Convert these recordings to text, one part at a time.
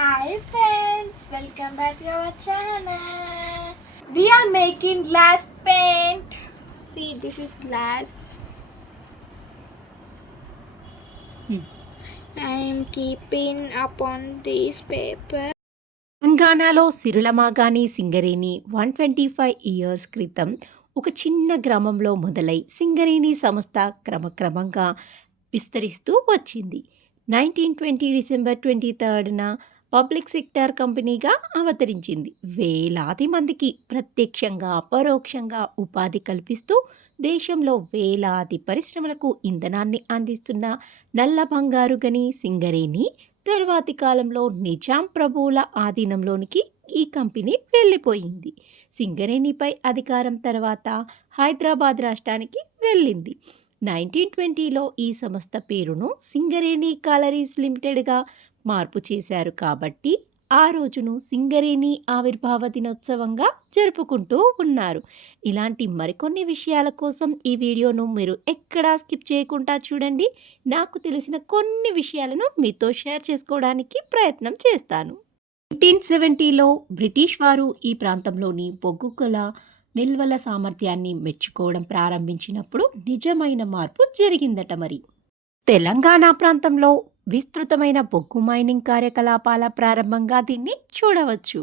Hi friends, welcome back to our channel. We are making glass paint. See, this is glass. I am keeping upon this paper. తెలంగాణలో సిరులమాగాణి Singareni 125 years క్రితం ఒక చిన్న గ్రామంలో మొదలై సింగరేణి సంస్థ క్రమక్రమంగా విస్తరిస్తూ వచ్చింది. 1920 డిసెంబర్ 23న పబ్లిక్ సెక్టార్ కంపెనీగా అవతరించింది. వేలాది మందికి ప్రత్యక్షంగా పరోక్షంగా ఉపాధి కల్పిస్తూ దేశంలో వేలాది పరిశ్రమలకు ఇంధనాన్ని అందిస్తున్న నల్ల బంగారు గని సింగరేణి తరువాతి కాలంలో నిజాం ప్రభువుల ఆధీనంలోనికి ఈ కంపెనీ వెళ్ళిపోయింది. సింగరేణిపై అధికారం తర్వాత హైదరాబాద్ రాష్ట్రానికి వెళ్ళింది. 1920లో ఈ సంస్థ పేరును సింగరేణి కాలరీస్ లిమిటెడ్గా మార్పు చేశారు కాబట్టి ఆ రోజును సింగరేణి ఆవిర్భావ దినోత్సవంగా జరుపుకుంటూ ఉన్నారు. ఇలాంటి మరికొన్ని విషయాల కోసం ఈ వీడియోను మీరు ఎక్కడా స్కిప్ చేయకుండా చూడండి. నాకు తెలిసిన కొన్ని విషయాలను మీతో షేర్ చేసుకోవడానికి ప్రయత్నం చేస్తాను. 1870లో బ్రిటిష్ వారు ఈ ప్రాంతంలోని బొగ్గు కళ నిల్వల సామర్థ్యాన్ని మెచ్చుకోవడం ప్రారంభించినప్పుడు నిజమైన మార్పు జరిగిందట. మరి తెలంగాణ ప్రాంతంలో విస్తృతమైన బొగ్గు మైనింగ్ కార్యకలాపాల ప్రారంభంగా దీన్ని చూడవచ్చు.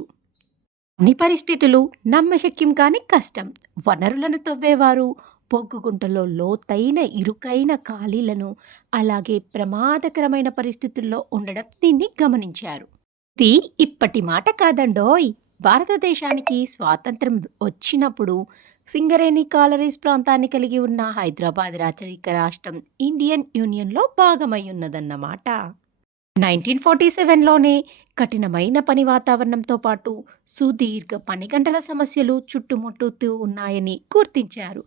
కొన్ని పరిస్థితులు నమ్మశక్యం కాని కష్టం. వనరులను తవ్వేవారు బొగ్గు గుంటలో లోతైన ఇరుకైన ఖాళీలను అలాగే ప్రమాదకరమైన పరిస్థితుల్లో ఉండడం దీన్ని గమనించారు. ఇది ఇప్పటి మాట కాదండోయ్. భారతదేశానికి స్వాతంత్రం వచ్చినప్పుడు సింగరేణి కాలరీస్ ప్రాంతాన్ని కలిగి ఉన్న హైదరాబాద్ రాచరిక రాష్ట్రం ఇండియన్ యూనియన్లో భాగమై ఉన్నదన్నమాట. 1947లోనే కఠినమైన పని వాతావరణంతో పాటు సుదీర్ఘ పని గంటల సమస్యలు చుట్టుముట్టుతూ ఉన్నాయని గుర్తించారు.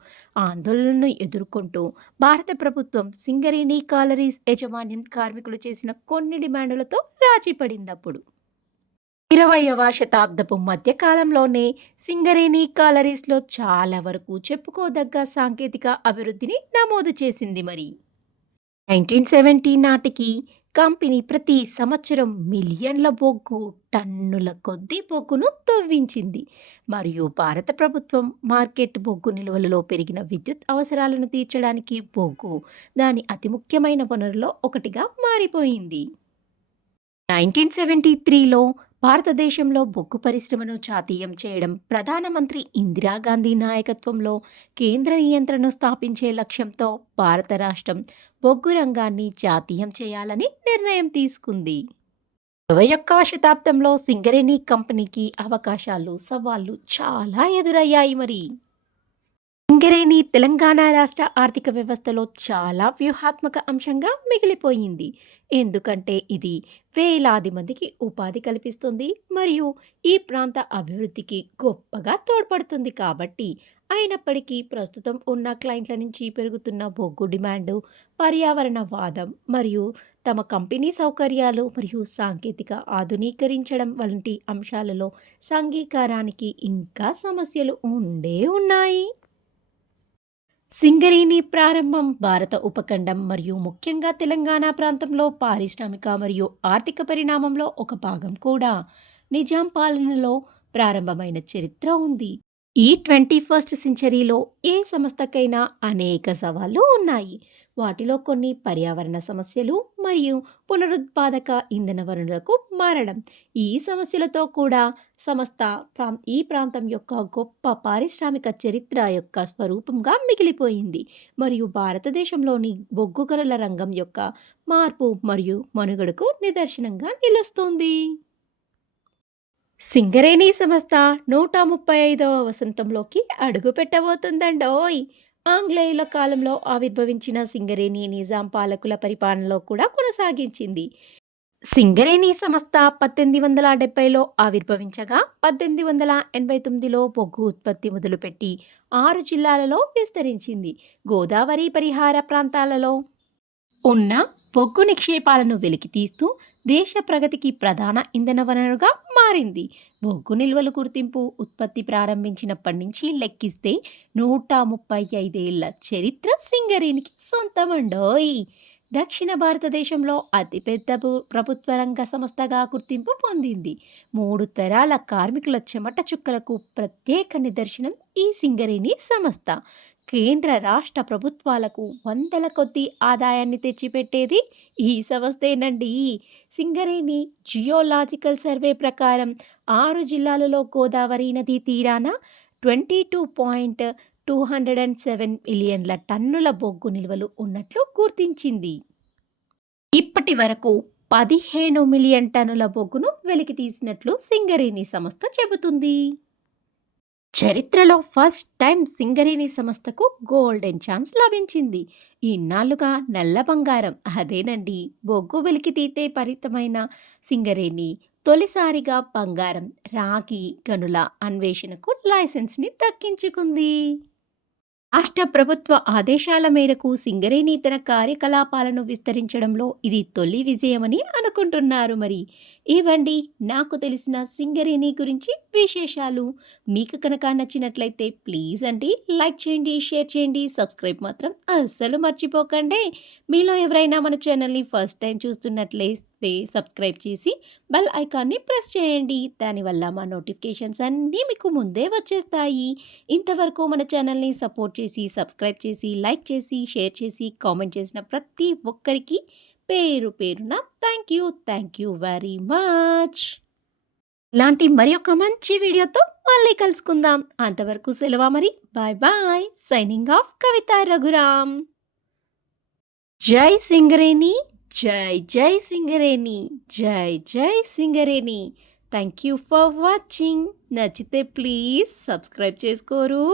ఆందోళనను ఎదుర్కొంటూ భారత ప్రభుత్వం సింగరేణి కాలరీస్ యాజమాన్యం కార్మికులు చేసిన కొన్ని డిమాండ్లతో రాజీ పడిందప్పుడు. 20వ శతాబ్దపు మధ్యకాలంలోనే సింగరేణి కాలరీస్లో చాలా వరకు చెప్పుకోదగ్గ సాంకేతిక అభివృద్ధిని నమోదు చేసింది. మరి 1970 నాటికి కంపెనీ ప్రతి సంవత్సరం మిలియన్ల బొగ్గు టన్నుల కొద్దీ బొగ్గును తవ్వించింది. మరియు భారత ప్రభుత్వం మార్కెట్ బొగ్గు నిల్వలలో పెరిగిన విద్యుత్ అవసరాలను తీర్చడానికి బొగ్గు దాని అతి ముఖ్యమైన వనరులో ఒకటిగా మారిపోయింది. 1973లో భారతదేశంలో బొగ్గు పరిశ్రమను జాతీయం చేయడం, ప్రధానమంత్రి ఇందిరాగాంధీ నాయకత్వంలో కేంద్ర నియంత్రణను స్థాపించే లక్ష్యంతో భారత రాష్ట్రం బొగ్గు రంగాన్ని జాతీయం చేయాలని నిర్ణయం తీసుకుంది. 21వ శతాబ్దంలో సింగరేణి కంపెనీకి అవకాశాలు, సవాళ్లు చాలా ఎదురయ్యాయి. మరి సింగరేణి తెలంగాణ రాష్ట్ర ఆర్థిక వ్యవస్థలో చాలా వ్యూహాత్మక అంశంగా మిగిలిపోయింది. ఎందుకంటే ఇది వేలాది మందికి ఉపాధి కల్పిస్తుంది మరియు ఈ ప్రాంత అభివృద్ధికి గొప్పగా తోడ్పడుతుంది కాబట్టి. అయినప్పటికీ ప్రస్తుతం ఉన్న క్లయింట్ల నుంచి పెరుగుతున్న బొగ్గు డిమాండు, పర్యావరణ వాదం మరియు తమ కంపెనీ సౌకర్యాలు మరియు సాంకేతిక ఆధునీకరించడం వంటి అంశాలలో సంఘీకారానికి ఇంకా సమస్యలు ఉన్నాయి. సింగరేణి ప్రారంభం భారత ఉపఖండం మరియు ముఖ్యంగా తెలంగాణ ప్రాంతంలో పారిశ్రామిక మరియు ఆర్థిక పరిణామంలో ఒక భాగం కూడా. నిజాం పాలనలో ప్రారంభమైన చరిత్ర ఉంది. ఈ 21st సెంచరీలో ఏ సంస్థకైనా అనేక సవాళ్లు ఉన్నాయి. వాటిలో కొన్ని పర్యావరణ సమస్యలు మరియు పునరుత్పాదక ఇంధన వనరులకు మారడం. ఈ సమస్యలతో కూడా సంస్థ ఈ ప్రాంతం యొక్క గొప్ప పారిశ్రామిక చరిత్ర యొక్క స్వరూపంగా మిగిలిపోయింది మరియు భారతదేశంలోని బొగ్గు గనుల రంగం యొక్క మార్పు మరియు మనుగడకు నిదర్శనంగా నిలుస్తుంది. సింగరేణి సంస్థ 135వ వసంతంలోకి అడుగు పెట్టబోతుందండోయ్. ఆంగ్లేయుల కాలంలో ఆవిర్భవించిన సింగరేణి నిజాం పాలకుల పరిపాలనలో కూడా కొనసాగించింది. సింగరేణి సంస్థ 1870లో ఆవిర్భవించగా 1889లో బొగ్గు ఉత్పత్తి మొదలుపెట్టి 6 జిల్లాలలో విస్తరించింది. గోదావరి పరిహార ప్రాంతాలలో ఉన్న బొగ్గు నిక్షేపాలను వెలికితీస్తూ దేశ ప్రగతికి ప్రధాన ఇంధన వనరుగా మారింది. బొగ్గు నిల్వలు గుర్తింపు ఉత్పత్తి ప్రారంభించినప్పటి నుంచి లెక్కిస్తే 135 ఏళ్ల చరిత్ర సింగరేణికి సొంతమండోయ్. దక్షిణ భారతదేశంలో అతిపెద్ద ప్రభుత్వ రంగ సంస్థగా గుర్తింపు పొందింది. 3 తరాల కార్మికుల చెమట చుక్కలకు ప్రత్యేక నిదర్శనం ఈ సింగరేణి సంస్థ. కేంద్ర రాష్ట్ర ప్రభుత్వాలకు వందల కొద్ది ఆదాయాన్ని తెచ్చిపెట్టేది ఈ సంస్థేనండి. సింగరేణి జియోలాజికల్ సర్వే ప్రకారం 6 జిల్లాలలో గోదావరి నదీ తీరాన 22.207 మిలియన్ల టన్నుల బొగ్గు నిల్వలు ఉన్నట్లు గుర్తించింది. ఇప్పటి వరకు 15 మిలియన్ టన్నుల బొగ్గును వెలికి తీసినట్లు సింగరేణి సంస్థ చెబుతుంది. చరిత్రలో ఫస్ట్ టైం సింగరేణి సంస్థకు గోల్డెన్ ఛాన్స్ లభించింది. ఇన్నాళ్లుగా నల్ల బంగారం, అదేనండి బొగ్గు వెలికి తీతే పరిమితమైన సింగరేణి తొలిసారిగా బంగారం, రాగి గనుల అన్వేషణకు లైసెన్స్ని దక్కించుకుంది. రాష్ట్ర ప్రభుత్వ ఆదేశాల మేరకు సింగరేణి తన కార్యకలాపాలను విస్తరించడంలో ఇది తొలి విజయమని అనుకుంటున్నారు. మరి ఇవండి నాకు తెలిసిన సింగరేణి గురించి విశేషాలు. మీకు కనుక నచ్చినట్లయితే ప్లీజ్ అండి లైక్ చేయండి, షేర్ చేయండి, సబ్స్క్రైబ్ మాత్రం అస్సలు మర్చిపోకండి. మీలో ఎవరైనా మన ఛానల్ని ఫస్ట్ టైం చూస్తున్నట్లయితే సబ్స్క్రైబ్ చేసి బెల్ ఐకాన్ని ప్రెస్ చేయండి. దానివల్ల మా నోటిఫికేషన్స్ అన్నీ మీకు ముందే వచ్చేస్తాయి. ఇంతవరకు మన ఛానల్ని సపోర్ట్ చేసి, సబ్స్క్రైబ్ చేసి, లైక్ చేసి, షేర్ చేసి, కామెంట్ చేసిన ప్రతి ఒక్కరికి పేరు పేరున థ్యాంక్ యూ వెరీ మచ్. ఇలాంటి మరి ఒక మంచి వీడియోతో మళ్ళీ కలుసుకుందాం. అంతవరకు సెలవు మరి. Bye bye. Signing off Kavitha Raghuram. జై సింగరేణి, జై సింగరేణి, జై Singareni. Thank you for watching. నచ్చితే ప్లీజ్ సబ్స్క్రైబ్ చేసుకోరు.